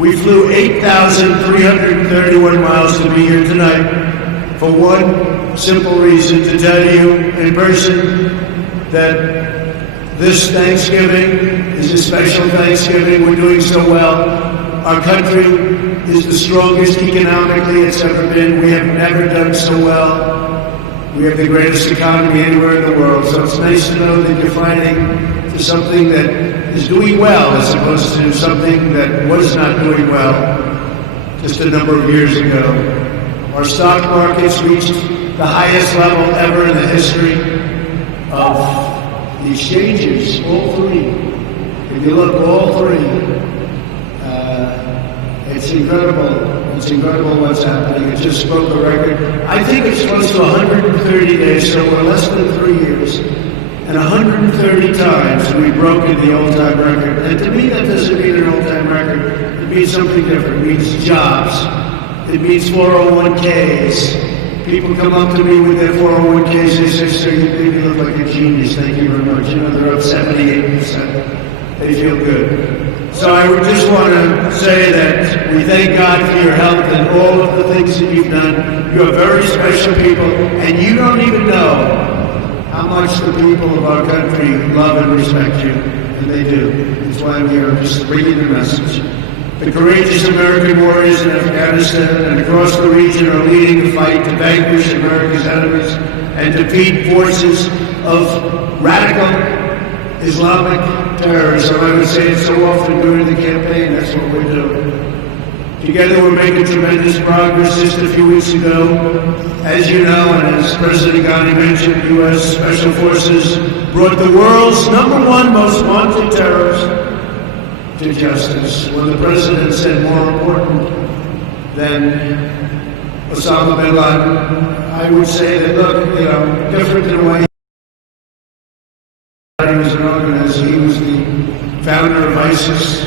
We flew 8,331 miles to be here tonight for one simple reason, to tell you in person that this Thanksgiving is a special Thanksgiving. We're doing so well. Our country is the strongest economically it's ever been. We have never done so well. We have the greatest economy anywhere in the world. So it's nice to know that you're fighting for something that is doing well as opposed to something that was not doing well just a number of years ago. Our stock markets reached the highest level ever in the history of the exchanges, all three. If you look, all three. It's incredible. It's incredible what's happening. It just broke a record. I think it's close to 130 days, so we're less than 3 years. And 130 times we've broken the all-time record. And to me, that doesn't mean an all-time record. It means something different. It means jobs. It means 401ks. People come up to me with their 401ks. They say, sir, you look like a genius. Thank you very much. You know, they're up 78%. They feel good. So I would just want to say that we thank God for your help and all of the things that you've done. You are very special people, and you don't even know how much the people of our country love and respect you, and they do. That's why I'm here. I'm just bringing the message. The courageous American warriors in Afghanistan and across the region are leading the fight to vanquish America's enemies and defeat forces of radical Islamic terrorism. I would say it so often during the campaign. That's what we're doing. Together we're making tremendous progress. Just a few weeks ago, as you know, and as President Ghani mentioned, U.S. Special Forces brought the world's #1 most wanted terrorist to justice. When the President said more important than Osama bin Laden, I would say that, look, different than what he was an organizer. He was the founder of ISIS.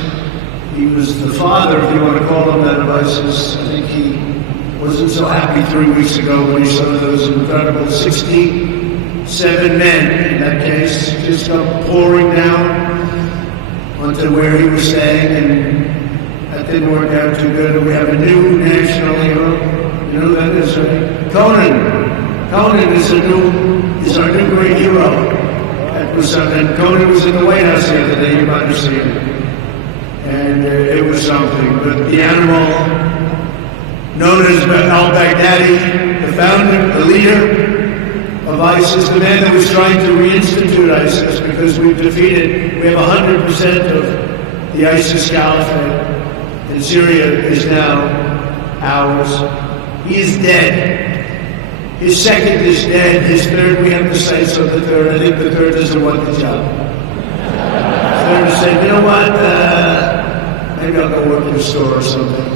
He was the father, if you want to call him that, of ISIS. I think he wasn't so happy 3 weeks ago when he saw those incredible 67 men, in that case, just come pouring down onto where he was staying, and that didn't work out too good. And we have a new national hero. You know who that is, right? Conan is our new great hero. And Conan was in the White House the other day. You might have seen it. And it was something. But the animal known as al-Baghdadi, the founder, the leader of ISIS, the man that was trying to reinstitute ISIS, because we have 100% of the ISIS caliphate in Syria is now ours. He is dead. His second is dead. His third, we have the sights on the third. I think the third doesn't want the job. The third is saying, you know what, maybe I'll go work in a store or something.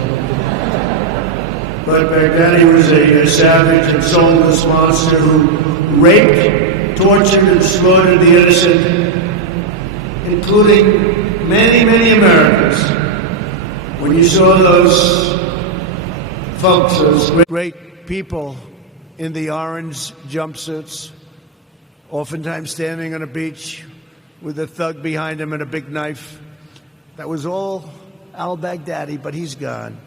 But Baghdadi was a savage and soulless monster who raped, tortured, and slaughtered the innocent, including many, many Americans. When you saw those folks, those great people in the orange jumpsuits, oftentimes standing on a beach with a thug behind him and a big knife, that was all al-Baghdadi, but he's gone.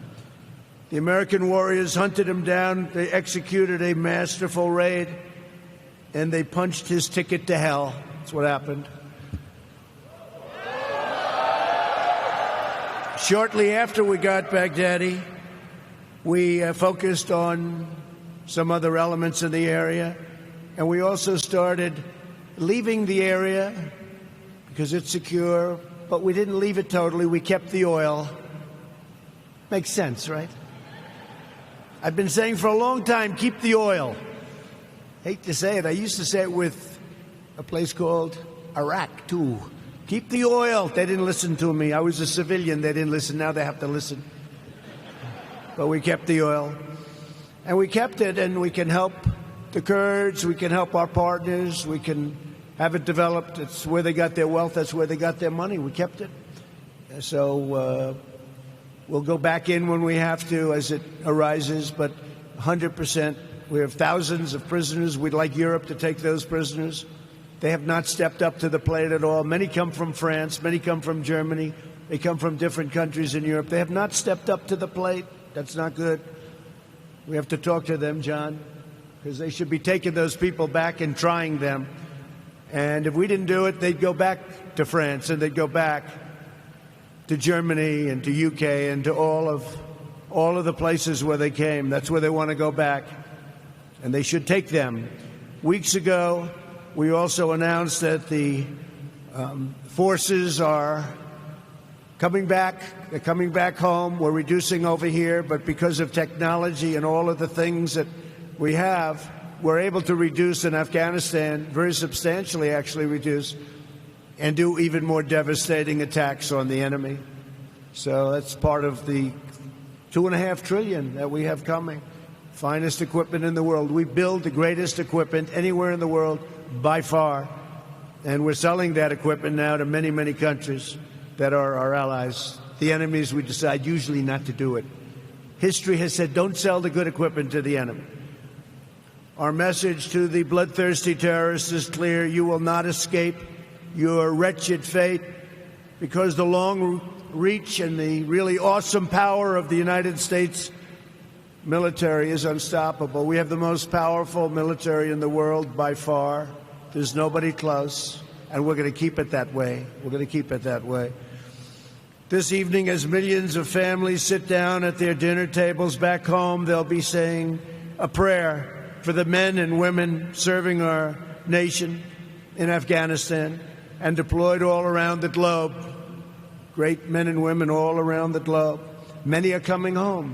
The American warriors hunted him down, they executed a masterful raid, and they punched his ticket to hell. That's what happened. Shortly after we got Baghdadi, we focused on some other elements in the area, and we also started leaving the area because it's secure, but we didn't leave it totally. We kept the oil. Makes sense, right? I've been saying for a long time, keep the oil. Hate to say it. I used to say it with a place called Iraq, too. Keep the oil. They didn't listen to me. I was a civilian. They didn't listen. Now they have to listen. But we kept the oil. And we kept it, and we can help the Kurds. We can help our partners. We can have it developed. It's where they got their wealth. That's where they got their money. We kept it. So we'll go back in when we have to as it arises, but 100%. We have thousands of prisoners. We'd like Europe to take those prisoners. They have not stepped up to the plate at all. Many come from France. Many come from Germany. They come from different countries in Europe. They have not stepped up to the plate. That's not good. We have to talk to them, John, because they should be taking those people back and trying them. And if we didn't do it, they'd go back to France, and they'd go back to Germany and to UK and to all of the places where they came. That's where they want to go back, and they should take them. Weeks ago, we also announced that the forces are coming back. They're coming back home. We're reducing over here, but because of technology and all of the things that we have, we're able to reduce in Afghanistan, very substantially actually reduce, and do even more devastating attacks on the enemy. So that's part of the $2.5 trillion that we have coming. Finest equipment in the world. We build the greatest equipment anywhere in the world by far. And we're selling that equipment now to many, many countries that are our allies. The enemies, we decide usually not to do it. History has said don't sell the good equipment to the enemy. Our message to the bloodthirsty terrorists is clear. You will not escape your wretched fate, because the long reach and the really awesome power of the United States military is unstoppable. We have the most powerful military in the world by far. There's nobody close, and we're going to keep it that way. We're going to keep it that way. This evening, as millions of families sit down at their dinner tables back home, they'll be saying a prayer for the men and women serving our nation in Afghanistan and deployed all around the globe. Great men and women all around the globe. Many are coming home.